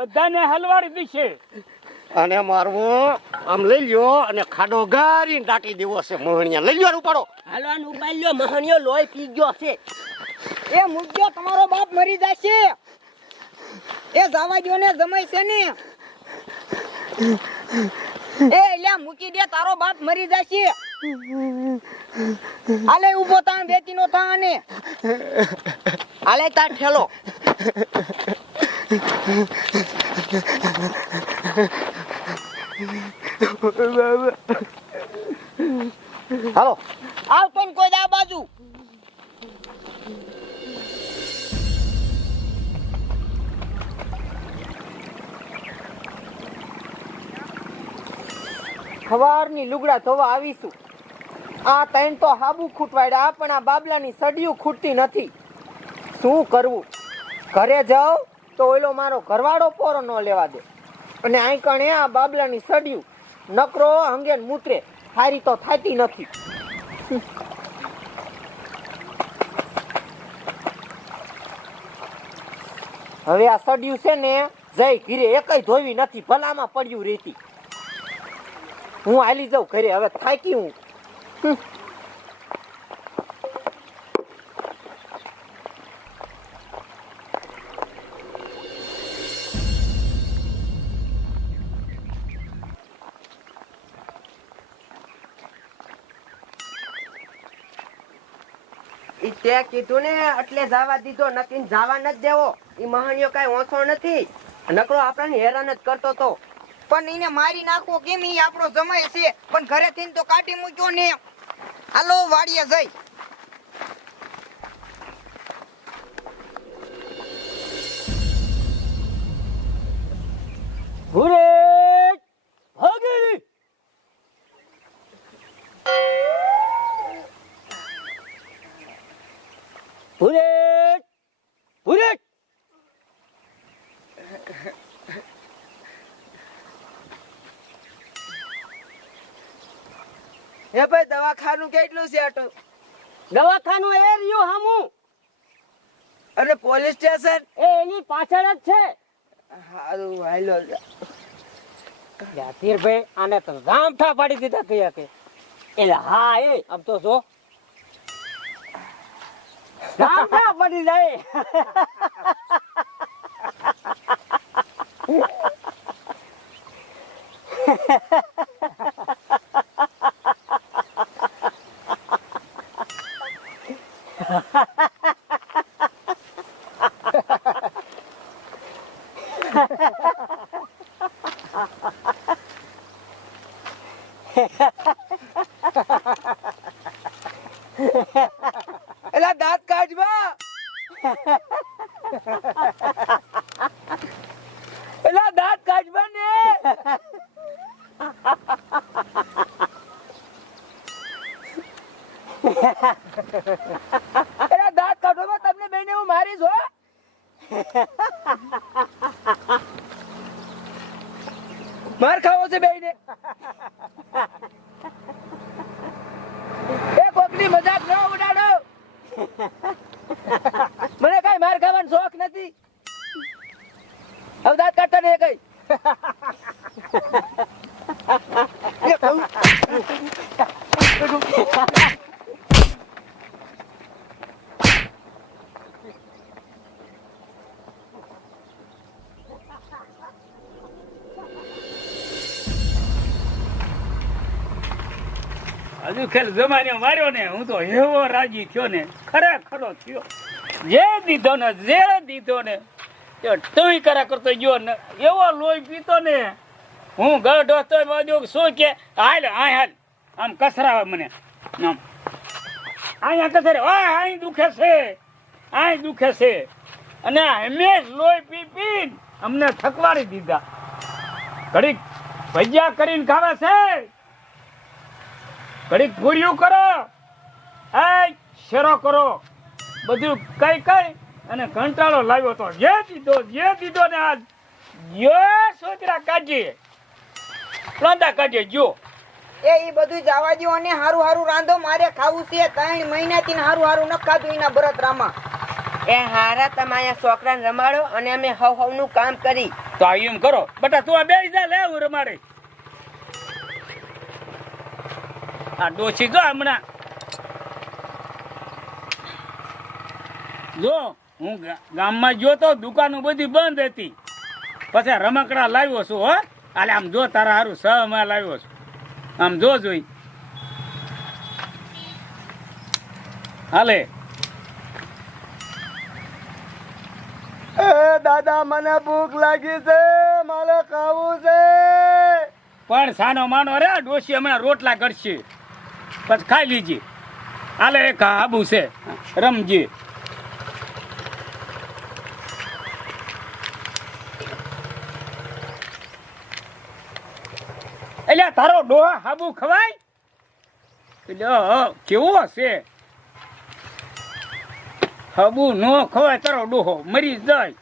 બધાને હલવાડી દીશે. અને મારવું આમ લઈ લ્યો અને ખાડો ગારીને દાટી દેવો છે મોહણિયા. લઈ લ્યો ઉપાડો. હાલો આને ઉપાડી લ્યો, મહણિયો લોહી પી ગયો છે. એ મુજ્જો તમારો બાપ મરી જશે. એ જાવા દો ને, જમાઈ છે ને. એ લ્યા મૂકી દે, તારો બાપ મરી જશે. હાલે ઊભો તા, બેટી નો થા ને. હાલે તાર ઠેલો. હાલો આવતો ને કોઈ આ બાજુ. સવારની લુગડા ધોવા આવીશું. આ તૈન તો હાબુ ખૂટવાડ્યા, પણ આ બાબલાની સડિયું ખૂટતી નથી. શું કરવું? ઘરે જાઉં તો ઓલો મારો ઘરવાળો પોરો ન લેવા દે, અને અહીં કણે આ બાબલાની સડિયું નકરો હંગેન મૂતરે. હારી તો થાતી નથી. હવે આ સડિયું છે ને જઈ ઘીરે એકય ધોવી નથી, ભલામાં પડ્યું રહેતી. હું હાલી જાઉં ઘરે, હવે થાકી હું. તે કીધું ને એટલે જવા દીધો, નક્કી જવા નથી દેવો. ઈ મહાનિયો કઈ ઓછો નથી, નકરો આપણને હેરાન જ કરતો તો. પણ એને મારી નાખવો કેમ? ઈ આપણો જમાઈ છે, પણ ઘરે થઈને તો કાઢી મૂક્યો ને. હાલો વાડીએ જઈ. ભૂરે ભાગી. ભૂરે ભૂરે. હે ભાઈ, દવાખાનું કેટલું છે આટલું? દવાખાનું એ રહ્યું હામું, અને પોલીસ સ્ટેશન એની પાછળ જ છે. હારું હાલો. ધીરભાઈ આને તો ગામઠા પાડી દીધા કયા કે. એટલે હા, એ આમ તો જો ગામઠા પડી જાય. એલા દાંત કાઢવા. એલા દાંત કાઢવા ને. એલા દાંત કાઢવા, તમને બેને હું મારીશ હો. માર ખાવો છે બેને. એ કોકની મજાક ન ઉડાડો. મને કઈ માર ખાવાનો શોખ નથી. હવે દાંત કાઢતા નહીં કઈ. હજુ ખેલ જમાને માર્યો ને, હું તો એવો રાજી થયો ને, ખરેખરો થયો. જે દીધો ને તું કરા કરતો ગયો ને, એવો લોહી પીતો ને. હું ગઢો તો બાજુ શું કે હાલ આમ કસરાવે મને. આમ અહીંયા કસરે, અહીં દુખે છે. અને હંમેશ લોહી પી અમને થકવાડી દીધા. ઘડીક ભજીયા કરીને ખાવે છે, ઘડીક પૂર્યું કરો, શેરો કરો, બધું કઈ અને કંટાળો લાવ્યો તો. જે દીધો ને આજ સોચરા કાઢીએ, રાંધા કાઢીએ. જો એ ઈ બધું જવા દો અને હારું હારું રાંધો. મારે ખાવું છે. 3 મહિનાથી હારું હારું ન ખાધું એના બરતરામાં. એ હારા તમે અહીંયા છોકરાને રમાડો અને અમે હવનું કામ કરી. તો આ એમ કરો બટા, તું આ બેસી જા, લે હું રમાડે. આ ડોશી જો હમણાં જો હું ગામમાં ગયો તો દુકાનો બધી બંધ હતી, પછી રમકડા લાવ્યો છું. હો આલે આમ જો, તારા હારું સહમાં લાવ્યો છું. આમ જો જોઈ હાલે. દાદા મને ભૂખ લાગી છે, મારે ખાવું છે. પણ સાનો માનો રે, ડોશી હમણાં રોટલા કરશે પછી ખાઈ લીજે. હાલે એક આબુ છે, રમજી. એટલે તારો ડોહા હાબુ ખવાય? એટલે કેવો છે હાબુ? નો ખવાય તારો ડોહો, મરી જાય.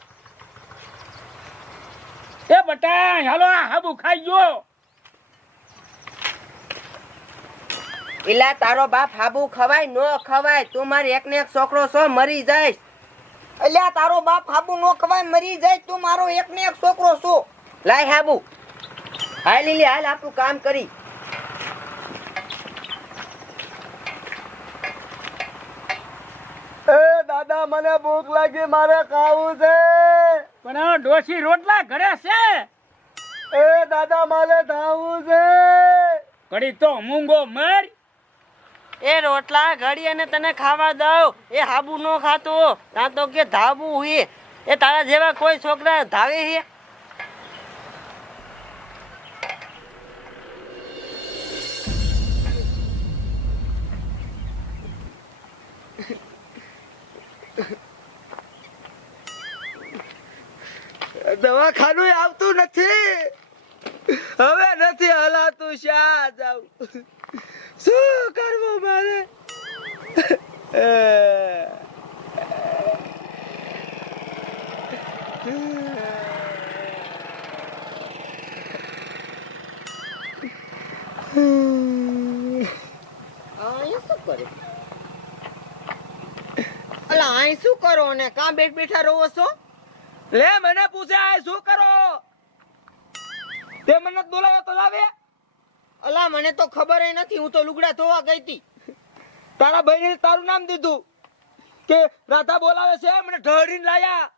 એ બટા હાલો આ હાબુ ખાઈ ગયો. એલા તારો બાપ હાબુ ખવાય નો ખવાય? તું મારી એક ને એક છોકરો છો, મરી જાય. અલ્યા તારો બાપ હાબુ નો ખવાય મરી જાય, તું મારો એક ને એક છોકરો છો. લાય હાબુ. હાલ લીલી હાલ, આપણું કામ કરી. દાદા મને ભૂખ લાગી, મારે ખાવું છે. પણ ડોશી રોટલા ઘરે છે. દાદા મારે ખાવું છે. ઘડી તો મૂંગો મર. એ રોટલા ઘડી અને તને ખાવા દઉં. એ હાબુ નો ખાતો, ત્યાં તો કે ધાબુ હોય. એ તારા જેવા કોઈ છોકરા ધાવે છે? દવાખાનું આવતું નથી, હવે નથી હલાતું. શા જાવ, શું કરવું મારે? અલા અહીં શું કરો અને કાં બેઠા રહો છો? લે મને પૂછે આ શું કરો? તે મને બોલાવ્યો તો લાવે. અલા મને તો ખબર નથી, હું તો લુગડા ધોવા ગઈ હતી. તારા ભાઈને તારું નામ દીધું કે રાધા બોલાવે છે, મને ઢળીને લાયા.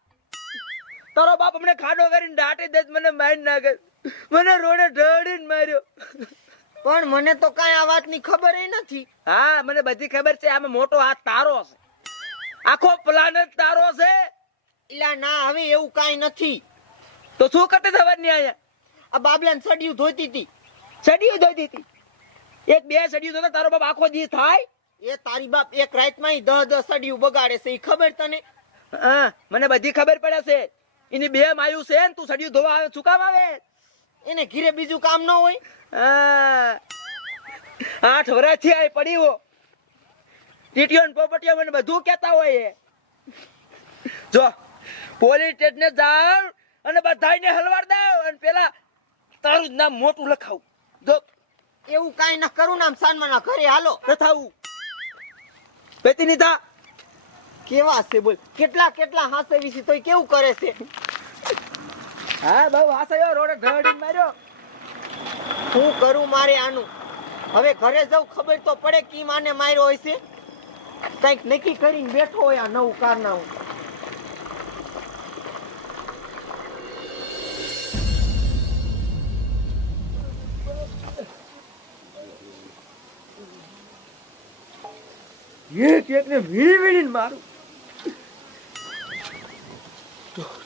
તારો બાપ મને ખાડો કરીને દાટી દે, મને મારી નાખે. મને રોડે ઢળીને માર્યો. પણ મને તો કાંઈ આ વાતની ખબર નથી. હા મને બધી ખબર છે. આમાં મોટો હાથ તારો છે, આખો પ્લાન જ તારો છે. એલા ના, હવે એવું કાંઈ નથી. તો શું કરતે થવાની અહીંયા? આ બાબલાને સડિયું ધોતી હતી. સડિયું ધોતી હતી? એક બે સડિયું ધોતા તારો બાપ આખો દી થાય? એ તારી બાપ એક રાતમાં 10 સડિયું બગાડે છે, ઈ ખબર તને? હા મને બધી ખબર પડે છે. એની બે માયું છે ને તું સડિયું ધોવા આવે, શું કામ આવે? એને ઘીરે બીજું કામ ન હોય? 8 વર્ષથી આ પડી હો. ટીટીઓ ને પોપટીઓ મને બધું કહેતા હોય. જો પોલીસ સ્ટેશને જાવ અને બધાને હલવાડ દાવ અને પેલા તારું નામ મોટું લખાવું. જો એવું કાંઈ ના કરું, નામ સાનમાના ઘરે હાલો. લખાવું બેતી નીતા કેવા છે બોલ, કેટલા હાસેવી છે તોય કેવું કરે છે. હા બહુ હાસયો, રોડે ઢળીને માર્યો. શું કરું મારે આનું? હવે ઘરે જાઉં ખબર તો પડે કે માને માર્યો હોય છે. કઈક નક્કી કરીને બેઠો હોય આ નવું કારનામું. એકને વીણી મારું.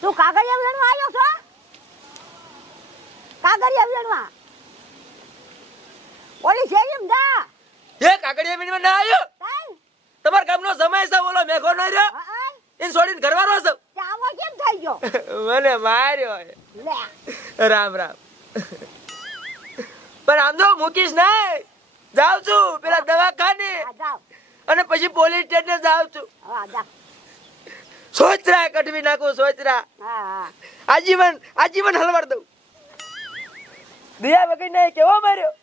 તું કાગળિયા વીણવા આવ્યો છો? કાગળિયા વીણવા ઓલી શેરીમ જા. એ કાગળિયા વીણવા ના આવ્યો? તાઈ તમાર ગામનો જમાઈ છે ઓલો મેઘો ન રહ્યો, હા એને છોડીને ઘરવાળો છે. આવો કેમ થઈ ગયો? મને માર્યો. લે રામ રામ. પણ આમ તો મૂકીશ નહીં, જાઉં છું પેલા દવાખાને આ જાવ. અને પછી પોલીસ સ્ટેશને જાઉં છું. હા જા. સોચરા કઢવી નાખું, સોચરા હા હા આજીવન હલવાડ દઉં. દિયા વગર ને કેવો માર્યો.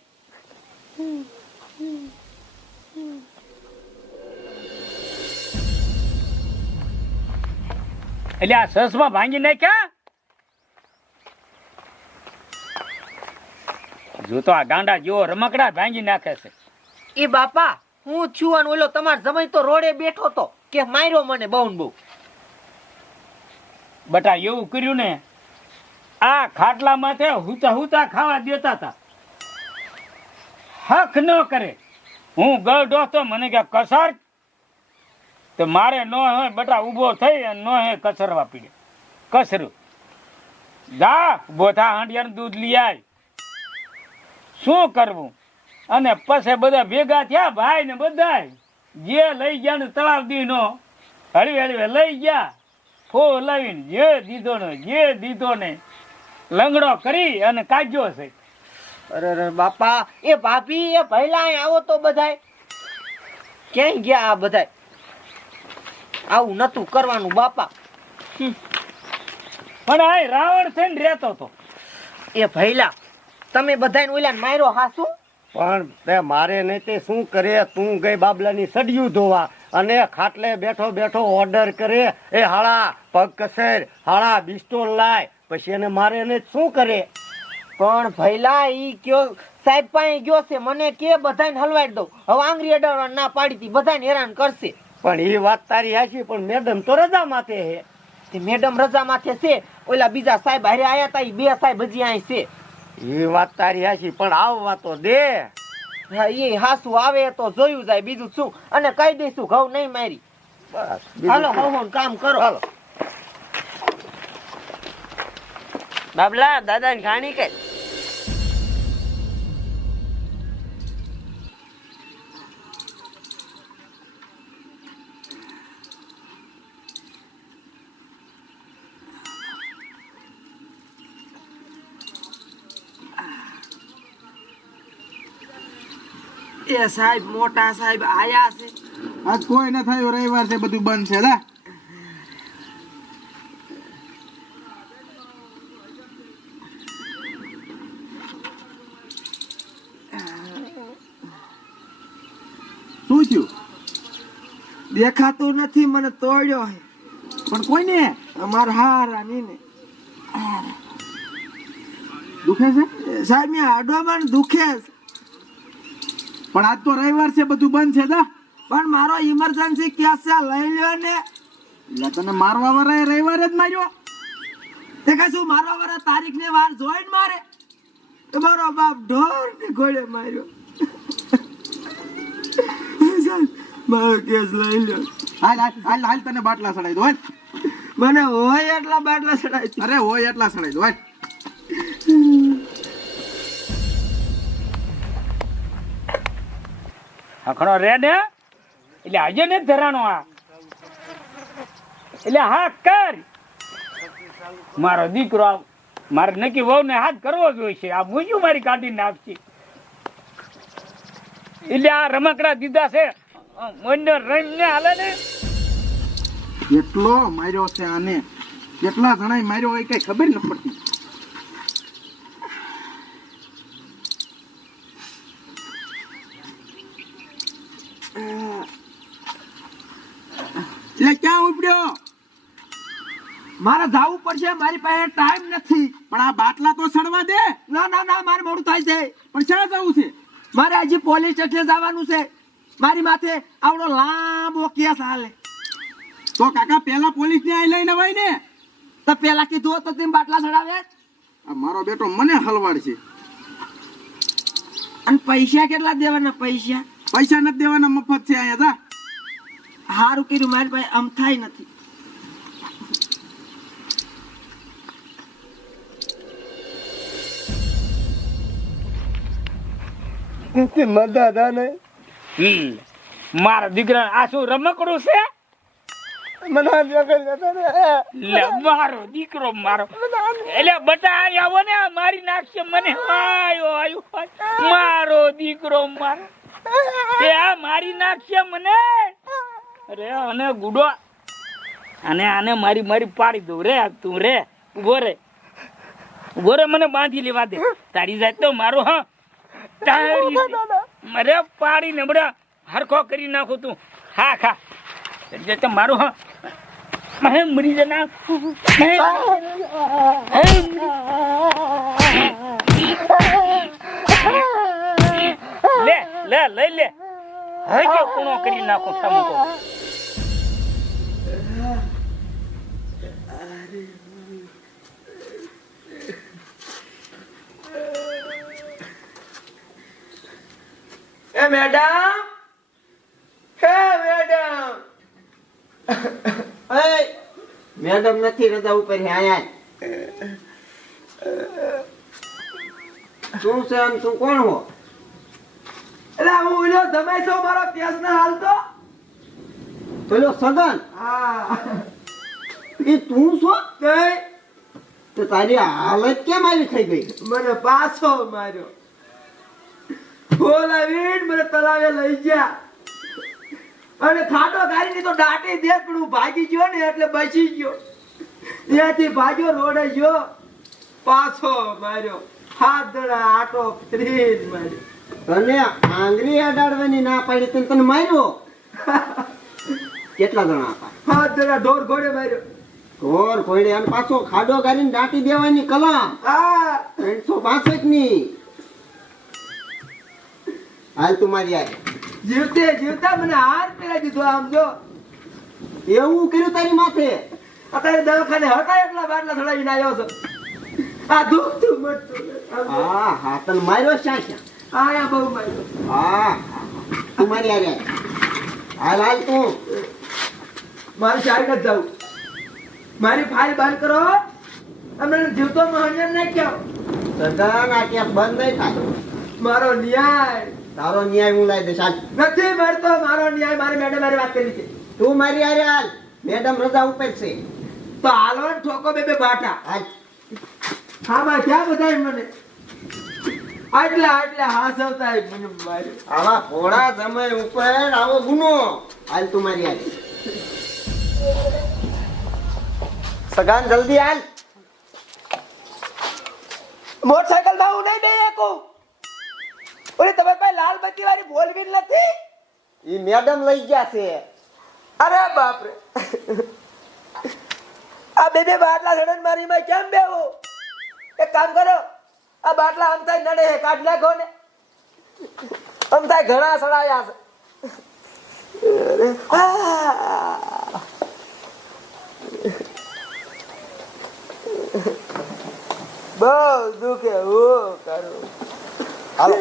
એટલે આ સસમાં ભાંગી નાખ્યા. જો તો આ ગાંડા જેવો રમકડા ભાંગી નાખે છે. એ બાપા હું થયું અને ઓલો તમાર જમાઈ તો રોડે બેઠો તો કે માર્યો મને બહુ ને બહુ. બટા એવું કર્યું ને, આ ખાટલા માથે હુતા હુતા ખાવા દેતા હતા. હક ન કરે. હું ગળડો તો મને કે કસર, તો મારે નો હે બટા ઊભો થઈ અને નો હે કસરવા પીડે. કસરું જા બોથા હાંડિયાનું દૂધ લઈ આય. શું કરવું? અને પછી બધા ભેગા થયા ભાઈ ને બધા જે લઈ ગયા ને તળાવ દી નો હળવે હળવે લઈ ગયા. ફો લાવીને જે દીધો ને લંગડો કરી અને કાઢ્યો છે. અરે બાપા એ ભાભી એ ભઈલા અહીં આવો તો બધાય. ક્યાંય ગયા આ બધાય? આવું નતું કરવાનું બાપા. પણ આ રાવણ થઈને રહેતો હતો. એ ભઈલા તમે બધાને ઓલા માર્યો હાસુ? પણ તે મારે નહીં તે શું કરે? તું ગઈ બાબલાની સડિયું ધોવા અને ખાટલે બેઠો બેઠો ઓર્ડર કરે, એ હાળા પગ કસેર, હાળા બિસ્ટોલ લાય, પછી એને મારે એને શું કરે? પણ ભઈલા ઈ કયો સાહેબ પાસે ગયો છે, મને કે બધાને હલવાડી દઉં. હવે આંગળી અડાડવા ના પાડી હતી, બધાને હેરાન કરશે. પણ એ વાત તારી હાચી, પણ મેડમ તો રજા માથે હે. તે મેડમ રજા માથે છે, ઓલા બીજા સાહેબ હારે આયા તા, ઈ બે સાહેબ હજી અહીં છે. એ વાત તારી હાચી, પણ આવવા તો દે. હા એ હાસુ આવે તો જોયું જાય, બીજું શું. અને કહી દઈશું ઘઉં નહીં મારી. બસ હાલો હવે કામ કરો. હાલો. બાબલા દાદા ને ઘાણી કે એ સાહેબ મોટા સાહેબ આયા છે. આજ કોઈ ન થયું, રવિવાર છે, બધું બંધ છે. લા શું થયું? દેખાતું નથી, મને તોડ્યો હે. પણ કોઈ ને અમારા હારા ને દુખે છે? સાહેબ મેં આડોમાં દુખે છે. પણ આજ તો રવિવાર છે, બધું બંધ છે. દા પણ મારો ઇમરજન્સી કેસ છે, લઈ લ્યો ને. એટલે તને મારવા વાળાએ રવિવારે જ માર્યો? તે કહે શું મારવા વાળા તારીખ ને વાર જોઈને મારે? તમારો બાપ ઢોર ને ઘોડે માર્યો. મારો કેસ લઈ લ્યો. હાલ હાલ હાલ હાલ, તને બાટલા સડાઈ દો. હાલ. મને હોય એટલા બાટલા ચડાય. અરે હોય એટલા સડાઈ દો. હાલ. હખણો રે ને એટલે આજે ને ધરાણો આ. એટલે હા કર મારો દીકરો. મારે નક્કી વહુ ને હાથ કરવો જોઈએ. આ મૂજ્યું મારી કાઢી નાખશે. એટલે આ રમકડા દીધા છે, મને રહીને હાલે ને. કેટલો માર્યો છે આને, કેટલા જણાય માર્યો હોય કઈ ખબર ન પડતી. એટલે ક્યાં ઉપડ્યો? મારે જવું પડશે, મારી પાસે ટાઈમ નથી. પણ આ બાટલા તો સડવા દે. ના ના ના, મારે મોડું થાય છે. પણ ક્યાં જવું છે? મારે હજી પોલીસ સ્ટેશન જવાનું છે. મારી માથે આવડો લાંબો કેસ હાલે. તો કાકા પેલા પોલીસ ને અહીં લઈને હોય ને. તો પેલા કીધું હોત તો તેમ બાટલા ચડાવે. આ મારો બેટો મને હલવાડ છે. અને પૈસા કેટલા દેવાના? પૈસા નથી દેવાના, મફત છે અહીંયા. જા. સારું કર્યું, મારી પાસે આમ થાય નથી. મારા દીકરા આ શું રમકડું છે? લે, મારો દીકરો મારો. એટલે બટા આવો ને, મારી નાખશે મને. આયો આયો મારો દીકરો મારો. એ આ મારી નાખશે મને. અરે અને ગુડો આને મારી મારી પાડી દઉં રે. તું રે ઉભો રે, મને બાંધી લેવા દે. તારી જાત તો મારો. હા મરે પાડી ને બડા હરખો કરી નાખું તું. હા ખા મારું. હા मैं मरी जाना ले ले ले ले हर के कोणो કરી નાખો તમકો એ મેડમ હે મેડમ એ મેડમ નથી રજા ઉપર આયા શું છે આમ તું કોણ હો એટલે હું ઓલો જમાઈ છો મારો કેસ ના હાલ પેલો સગન હા એ તું છો કઈ તો તારી હાલત કેમ આવી થઈ ગઈ મને પાછો માર્યો બોલાવીને મને તલાવે લઈ ગયા અને ખાટો ગાડીની તો દાટી દે પણ હું ભાગી ગયો ને એટલે બચી ગયો ત્યાંથી ભાગ્યો રોડે ગયો પાછો માર્યો હાથ દડા આટો ફરીને માર્યો તને આંગળી અડાડવાની ના પાડી તને માર્યો કેટલા જણા હતા હાથ દડા ઢોર ઘોડે માર્યો ઢોર કોઈડે અને પાછો ખાડો ગાડીને દાટી દેવાની કલમ હા 362 ની હાલ તું મારી આય જીવતે જીવતા મને હાથ પહેરાવી દીધો આમ જો એવું કર્યું તારી માથે અત્યારે દવાખાને હતા એટલા બાટલા ચડાવીને આવ્યો છો આ દુખતું મટતું હા હા તને માર્યો શ્યાં શ્યાં આયા બહુ માર્યો હા તું મારી આય હાલ હાલ તું મારે શાળી નથી જવું મારી ફાઇલ બંધ કરો અમને જીવતો મહાજન નહીં કહો સદન આ કેસ બંધ નહીં થાય મારો ન્યાય તારો ન્યાય હું લાવી દઈશ હાલ નથી મળતો મારો ન્યાય મારી મેડમ મારી વાત કરી છે તું મારી આરે હાલ મેડમ રજા ઉપર છે તો હાલો ને ઠોકો બે બે બાટા હાલ હા માં ક્યાં બધાય મને આટલા આટલા હાસવતા મને માર્યો આવા ઘોડા સમય ઉપર આવો ગુનો હાલ તું મારી આરે સગાન જલ્દી હાલ મોટરસાયકલ માં હું નહીં દઈ શકું ઓલી તમારી પાસે લાલ બત્તી વાળી બોલવી નથી ઈ મેડમ લઈ ગયા છે અરે બાપ રે આ બે બે બાટલા સડન મારી માં કેમ બેવો એક કામ કરો આ બાટલા આમ થાય નડે કાઢ નાખો ને આમ થાય ઘણા સડાયા છે બહુ દુખે હું કરું હાલો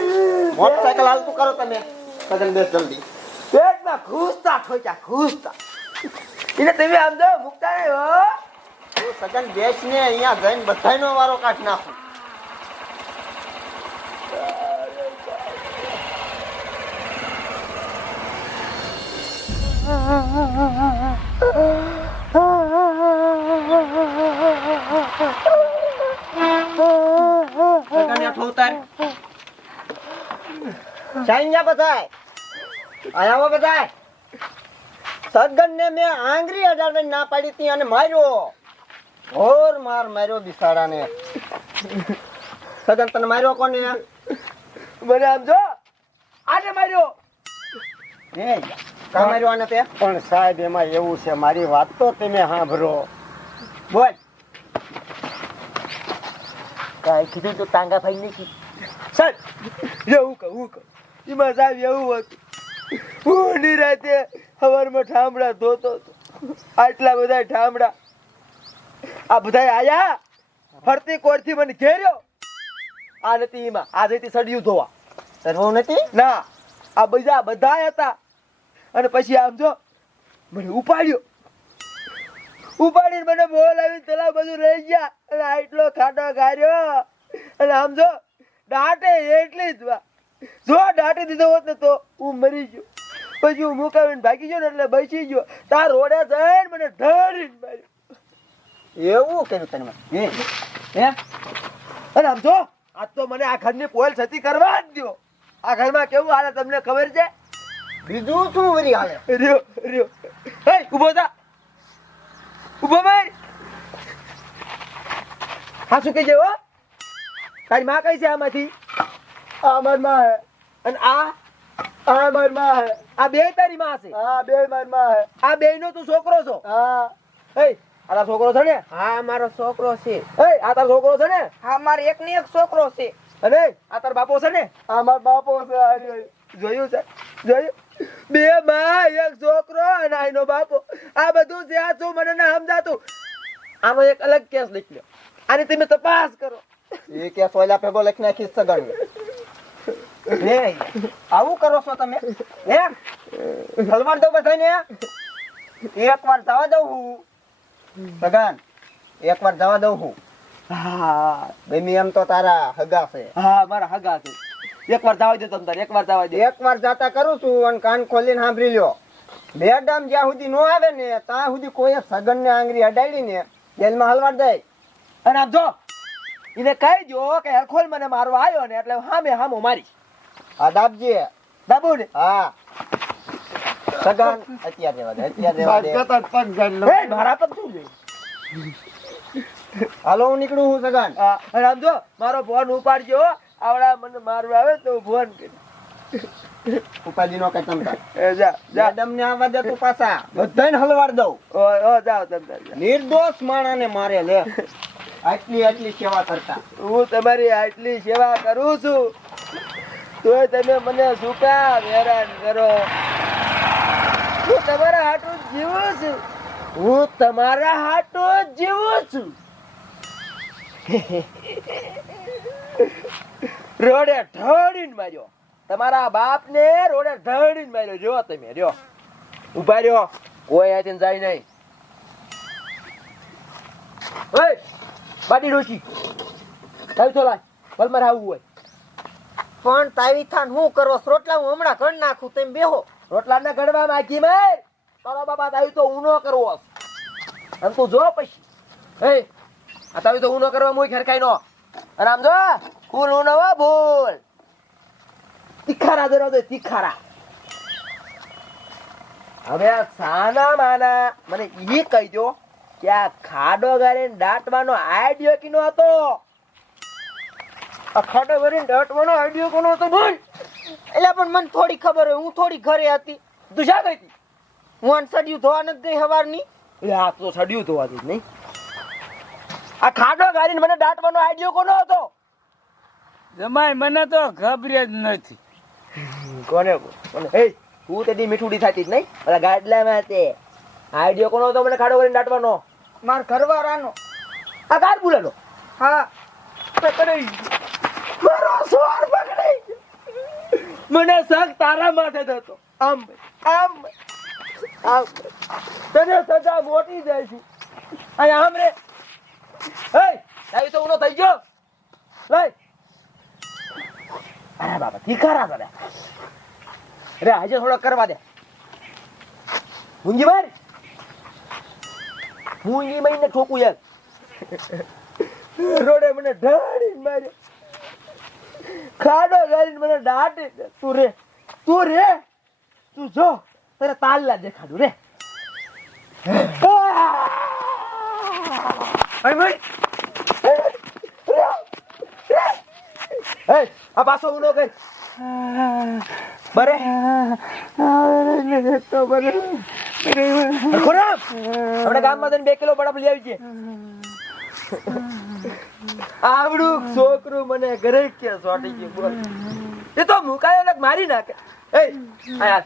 મોટરસાયકલ હાલતું કરો તમે સગન બેસ જલ્દી પેટમાં ઘૂસતા ઠોક્યા ઘૂસતા એને તમે આમ જો મુકતા નહીં હો તું સગન બેસ ને અહીંયા જઈને બધાયનો વારો કાઢ નાખું સગન હેઠો ઉતાર ચાઇન્યા બધાય આયા બધાય સગન ને મેં આંગળી અડાડવાની ના પાડી હતી અને માર્યો ઘોર માર માર્યો બિસાડાને સગન તને માર્યો કોને મને આમ જો આને માર્યો એ કા માર્યો આને તે પણ સાહેબ એમાં એવું છે મારી વાત તો તમે સાંભળો બોલ કાઈ કીધું તો ટાંગા ભાઈ નથી સાહેબ એવું કહું એમાં સાહેબ એવું હતું હું નિરાતે સવારમાં ઠામડા ધોતો હતો આટલા બધા ઠામડા આ બધા આયા ફરતી કોરથી મને ઘેર્યો આ નથી એમાં આ જઈતી સડિયું ધોવા સર્વો નથી ના આ બધા બધા હતા અને પછી આમ જો મને ઉપાડીને મને બોલાવીને તલા બધું રહી ગયા અને આટલો ખાટો ગાર્યો અને આમ જો દાટે એટલી જ વા જો દાટી દીધો હોત ને તો હું મરી ગયો પછી હું મુકાવીને ભાગી ગયો ને એટલે બચી ગયો તાર રોડે જઈને મને ઢળીને માર્યો એવું કર્યું તને હે અને આમ જો આજ તો મને આ ઘરની પોલ છતી કરવા જ દો આ ઘરમાં કેવું હાલે તમને ખબર છે બીજું શું વરી હાલે રહ્યો હે ઊભો થા ઊભો ભાઈ હા શું કહેજે હો તારી માં કઈ છે આમાંથી આ મારી માં હે અને આ મારી માં હે આ બે તારી માં છે હા બે મારી માં હે આ બે નો તું છોકરો છો હા એ આ તારો છોકરો છે ને? હા મારો છોકરો છે. એ આ તારો છોકરો છે ને? હા મારે એક ને એક છોકરો છે. અને આ તારો બાપો છે ને? આ મારો બાપો છે. આ રહ્યો. જોયું છે? જોયું? બે માં એક છોકરો અને આનો બાપો. આ બધું છે આ શું મને ના સમજાતું. આનો એક અલગ કેસ લખી લો. આની તમે તપાસ કરો. એ કેસ ઓલા ભેગો લખી નાખી સગન. હે આવું કરો છો તમે? હે હલવાડ દો બધાને. એકવાર જવા દઉં હું. સગન એકવાર જવા દઉં હું. હા બેમી એમ તો તારા હગા છે. હા મારા હગા છે. એકવાર જવા દે તમ તાર. એકવાર જવા દે. એકવાર જાતા કરું છું અને કાન ખોલીને સાંભળી લ્યો. મેડમ જ્યાં સુધી નો આવે ને ત્યાં સુધી કોઈ સગન ને આંગળી અડાડી ને જેલમાં હલવાડ દે. અને આમ જો એને કહી દો કે હરખોલ મને મારવા આવ્યો ને એટલે હામે હામો મારી. આ દાબજી. બાબુ ને હા સગન અત્યારે દેવા દે. અત્યારે દેવા દે. હે મારા પર શું છે? હાલો હું નીકળું હું સગન. અને આમ જો મારો ફોન ઉપાડજો. આવડા મને મારવા આવે તો ફોન કરી. ઉપાધિ નો કઈ તમતા. એ જા જા. મેડમ ને આવવા દે તું પાછા. બધાને હલવાડ દઉં. ઓ જાઓ તમ તાર. નિર્દોષ માણાને મારે લે. આટલી સેવા કરતા. હું તમારી આટલી સેવા કરું છું તોય તમે મને શું કામ હેરાન કરો? હું તમારા હાટું જ જીવું છું. હું તમારા હાટું જ જીવું છું. રોડે ઢળીને માર્યો. તમારા બાપ ને રોડે ઢળીને માર્યો. જો તમે રહ્યો ઉભા રહ્યો. કોઈ અહીંથી જાય નહીં. ઓય બાડી ડોશી તાવી તો લાય. ભલ મારે આવવું હોય. પણ તાવી થાન હું કરો? રોટલા હું હમણાં ઘડ નાખું તેમ બેહો. રોટલા ને ગળવા માંગી મેર. તારો બાપા તાવી તો ઊનો કરવો. આમ તું જો પછી. હે આ તાવી તો ઊનો કરવા મોય ખેરખાઈ નો. અને આમ જો ફૂલ ઊનો હો ભૂલ. તીખારા દરો દે તીખારા. હવે આ સાના માના મને ઈ કહી દો કે આ ખાડો ગારીને દાટવાનો આઈડિયો કિનો હતો? આ ખાડો ગારીને દાટવાનો આઈડિયો કોનો હતો બોલ? એટલે પણ મને થોડી ખબર હોય. હું થોડી ઘરે હતી. તું શા ગઈ હતી? હું સડ્યું ધોવા નથી ગઈ હવારની. એટલે આ તો સડ્યું તો વાતી નહીં. આ ખાડો ગારીને મને દાટવાનો આઈડિયો કોનો હતો? જમાઈ મને તો ખબર જ નથી. કોને કોને? હે તું તે દી મીઠુડી થાતી જ નહીં? ઓલા ગાડલામાં તે આઈડિયો કોનો હતો મને ખાડો ગારીને દાટવાનો? માર ઘરવાળાનો. આ ગાર બોલેલો. હા પકડી મારો સોર પકડી. મને શક તારા માથે થતો. આમ આમ આમ તને સજા મોટી જાય છે. અને આમ રે હે તાવી તો ઉનો થઈ ગયો. લે અરે બાબા તીખારા કરે. અરે આજે થોડો કરવા દે. મુંજી માર. મુંજી મઈને ઠોકું યાર. રોડે મને ઢાળીને માર્યો. ખાડો ગાળીને મને દાટી. તું રે તું જો તારે તાલલા દેખાડું રે. આ પાછો ઉનો કર. બરે ખોરાક આપણે ગામમાં જઈને 2 કિલો બરફ લઈ આવી છે. આવડું છોકરું મને ઘરે કે સોટી ગયું બોલ. એ તો મુકાયો ને મારી નાખે. એ આયા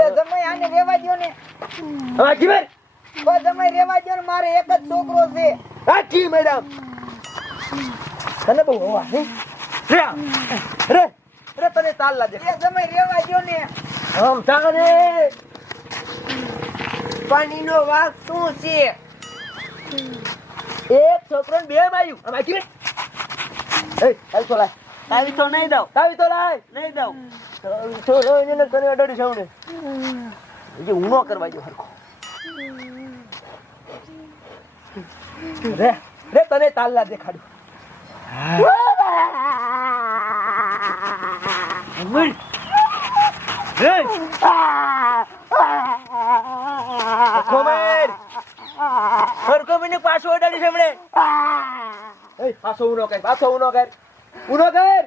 એ જમાઈ આને રેવા દ્યો ને. હવે જીવર ઓ જમાઈ રેવા દ્યો ને. મારે એક જ છોકરો છે. આખી મેડમ તને બહુ હવા હે રે રે રે તને તાલલા દે. એ જમાઈ રેવા દ્યો ને. આમ તારે પાણીનો વાઘ શું છે? એક છોકરો ને 2 માર્યું. આમ આખી એ તાવી તો લાય. તાવી તો નહીં દઉં. તાવી તો લાય. નહીં દઉં. તો એને તને અડાડી સાવને જે ઊનો કરવા જો હરખો. રે રે તને તાલલા દેખાડું. હરખો મને પાછો અડાડી સામણે. પાછો ઊનો કર. પાછો ઊનો કર. ઊનો કર.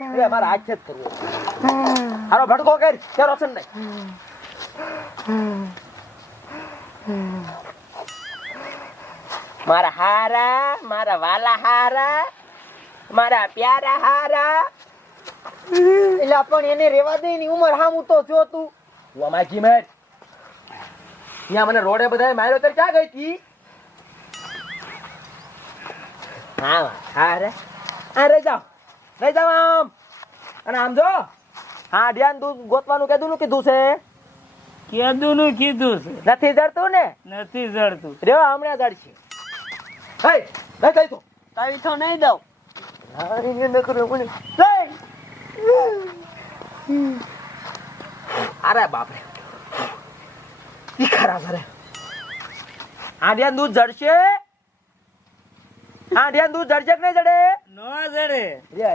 અરે મારા હાથ છે જ કરવો. હારો ભટકો કર. તેરો છે નહીં. મારા હારા, મારા વાલા હારા, મારા પ્યારા હારા. એટલે પણ એને રેવા દે ની ઉંમર હામું તો જો તું. તું માજી મેં ત્યાં મને રોડે બધાય માર્યો તો ક્યાં ગઈ હતી? હા હારે આ રહી જાઓ આમ. અને આમ જો હા ધ્યાન તું ગોતવાનું કીધું કીધું છે. કેદુનું કીધું છે. નથી જડતું ને? નથી જડતું. રેવા હમણાં જડશે. હે નહીં કઈ તો કઈ તો નહીં દઉં. અરે બાપરે ઈ ખરા સરે આડિયા દૂધ જડશે. આડિયા દૂધ જડશે કે નહીં જડે? નો જડે. રે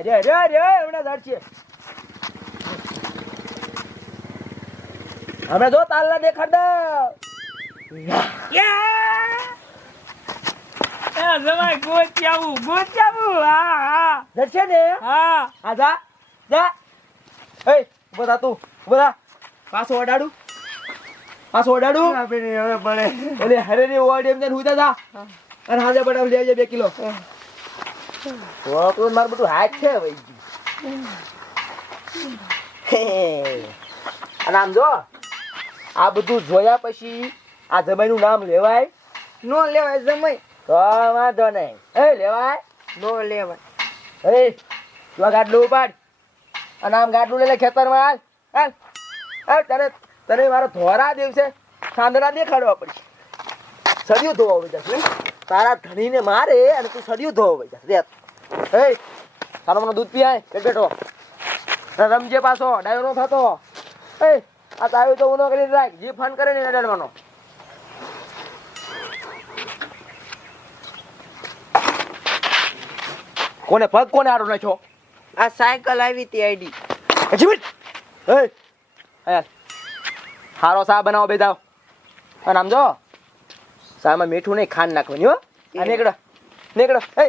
હમણાં જડશે. હમણાં જો તાલના દેખાડ દે. જમાઈ ગોચ્યાવું. હા જડશે ને? હા. હા જા જા. એ ઉભો થા તું ઉભો થા. પાછો ઓડાડું હવે ભલે એટલે હરેરી ઓડી એમ જઈને હુઈ જા. અને હાજે બટાવ લઈ આવજે 2 કિલો. તો મારું બધું હાથ છે ભાઈ. અને આમ જો આ બધું જોયા પછી આ જમાઈનું નામ લેવાય? નો લેવાય જમાઈ. તો વાંધો નહીં. એ લેવાય? નો લેવાય. એ તું ગાડલું ઉપાડ અને આમ ગાડલું લઈ લે ખેતરમાં. હાલ હાલ તને મારો ધોરા દિવસે સાંદડા દેખાડવા પડશે. સળિયું ધોવા વઈ જશે. તારા ધણીને મારે અને તું સળિયું ધોવા વઈ જશે. એ તારો મને દૂધ પીવાય બેઠો રમજે પાછો ડાયો નો થતો. એ આ તાવ્યું તો ઉનો કરીને રાખ. જે ફોન કરે ને એને ડરવાનો. કોને પગ કોને આડો નાખ્યો? આ સાયકલ આવી તી આઈડી. હારો સા બનાવો બેદાવ. અને આમ જો સામાં મીઠું નહીં ખાંડ નાખવાની હો. નીકળો. એ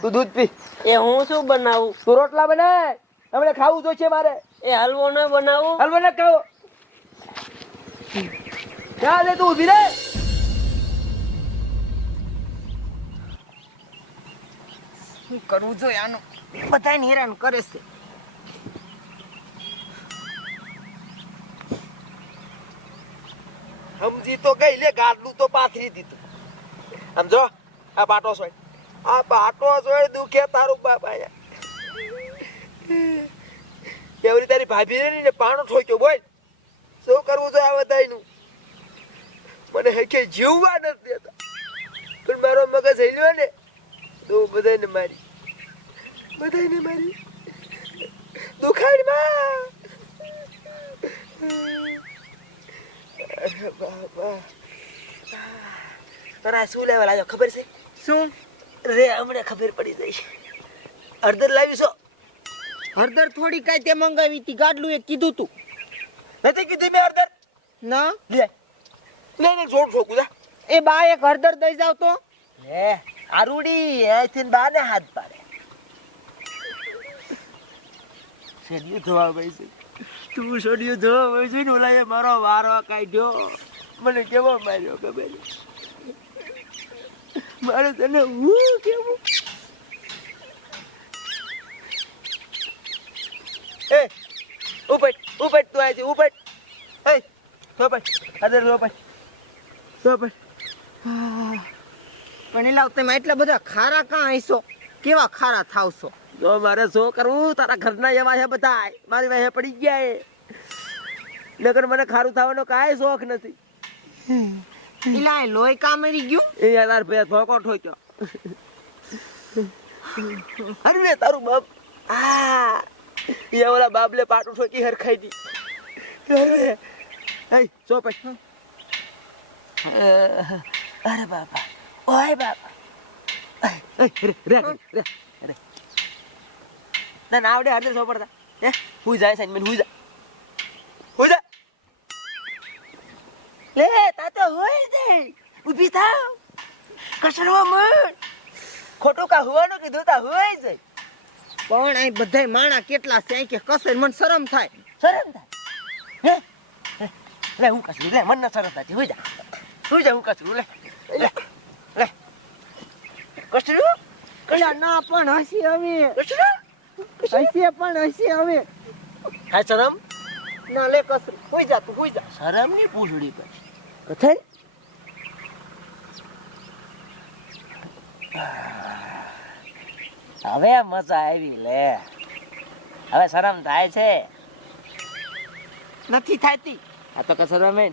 તું દૂધ પી. એ હું શું બનાવું? તું રોટલા બનાય. હમણે ખાવું જોઈશે મારે. એ હલવો ન બનાવું? હલવો ન ખાવો. ચાલે તું ઊભી રે. શું કરવું જોઈએ આનું? બધાને હેરાન કરે છે. સમજી તો ગઈ લે. ગાડલું તો પાથરી દીધું. આમ જો આ બાટો સોય દુખે તારું બાપા. કેવરી તારી ભાભી ને પાણો ઠોક્યો. બોલ શું કરવું જોઈએ આ બધાયનું? મને હેકે જીવવા નથી દેતા. પણ મારો મગજ હેલ્યો ને તો બધાને મારી દુખાડમાં. તારા શું લેવા લાવ્યો ખબર છે? શું? રે હમણાં ખબર પડી જઈશ. હળદર લાવી છો? હળદર થોડી કાંઈ તે મંગાવી હતી. ગાડલું એ કીધું તું. નથી કીધી મેં હળદર? ના લે જોડ ઠોકું જા. એ બા એક હળદર દઈ જાવ તો. લે આરુડી અહીંથી બાને હાથ પાડે. શેડિયું ધોવા ભાઈ છે. તું શેડિયું ધોવા ભાઈ છે ને ઓલા મારો વારો કાઢ્યો. મને કેવો માર્યો ખબર? મારે તને હું કેવું? એ ઉપર તું આજે ઉપર. એ સોપટ અદર સોપટ. પણ એલા તમે એટલા બધા ખારા કાં હશો? કેવા ખારા થાવશો? જો મારે શું કરવું? તારા ઘરના એવા છે બધા. મારી વાહે પડી ગયા. નકર મને ખારું થવાનો કાંઈ શોખ નથી. એલા એ લોહી કાં મરી ગયું? એ યાર ભાઈ ધોકો ઠોક્યો. અરે તારું બાપ એ ઓલા બાબલે પાટું ઠોકી હરખાઈ દી. એ ચોપટ. અરે બાપા ઓય બાપા. રે ના આવડે હરદર સોપડતા. હે હુઈ જાય સાઈન હુઈ જા. લે તાતો હોય દે. ઊભી થાવ. કસરવા મત. ખોટું કા હોવાનું કીધું તા હોય જાય. પણ આ બધાય માણા કેટલા છે કે કસે મને શરમ થાય. શરમ થાય? હે લે હું કસરું લે. મને શરમ થાય. હુઈ જા હું કસરું લે. કચરું એટલે ના પણ હસી હવે કચરું હસીએ પણ હસી હવે હા શરમ ના લે કસરું હોઈ જા તું હોઈ જા શરમ ની પૂછડી પર કથન હવે મજા આવી લે હવે શરમ થાય છે નથી થાતી આ તો કસરવા મેન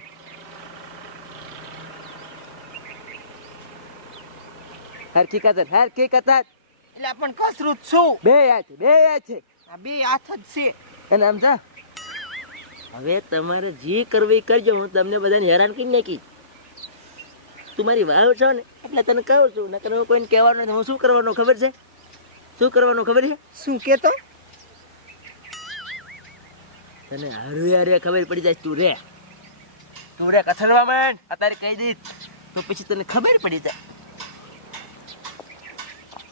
હરખી કતર એટલે પણ કસરું જ છું બે યાદ છે આ બે હાથ જ છે અને આમ થા હવે તમારે જે કરવું એ કરજો હું તમને બધાને હેરાન કરી નાખી તું મારી વાવ છો ને એટલે તને કહું છું નકર હું કોઈને કહેવાનું નથી હું શું કરવાનું ખબર છે શું કેતો તને હારે ખબર પડી જાય તું રે કથરવા માંડ અત્યારે કહી દઈશ તો પછી તને ખબર પડી જાય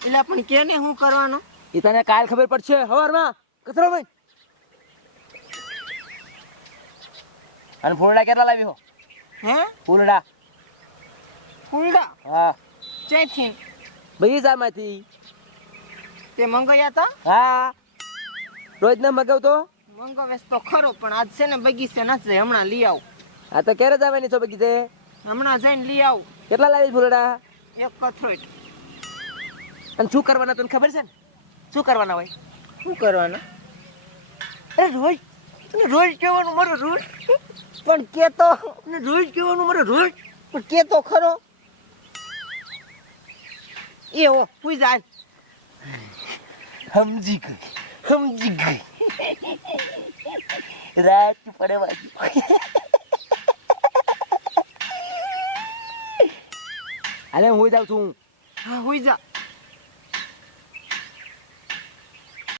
એટલે પણ કેને શું કરવાનું એ તને કાલ ખબર પડશે હવારમાં કથરવા માંડ અને ફૂલડા કેટલા લાવી હો હે ફૂલડા ફૂલડા હા ચેથી બગીચામાંથી તે મંગાયા તા હા રોજ ના મગાવતો મંગાવેશ તો ખરો પણ આજ છે ને બગીચે નથી હમણાં લઈ આવું આ તો ક્યારે જવાની છો બગીચે હમણાં જઈને લઈ આવું કેટલા લાવી ફૂલડા એક કથરોટ અને શું કરવાના તને ખબર છે ને શું કરવાના હોય શું કરવાના અરે રોજ કહેવાનું મારો રોજ પણ કેતો રોજ કહેવાનું મારો રોજ પણ કેતો ખરો એ હો હુઈ જાય સમજી ગઈ રાત પડે બાજુ અરે હું જાઉં છું હા હુઈ જા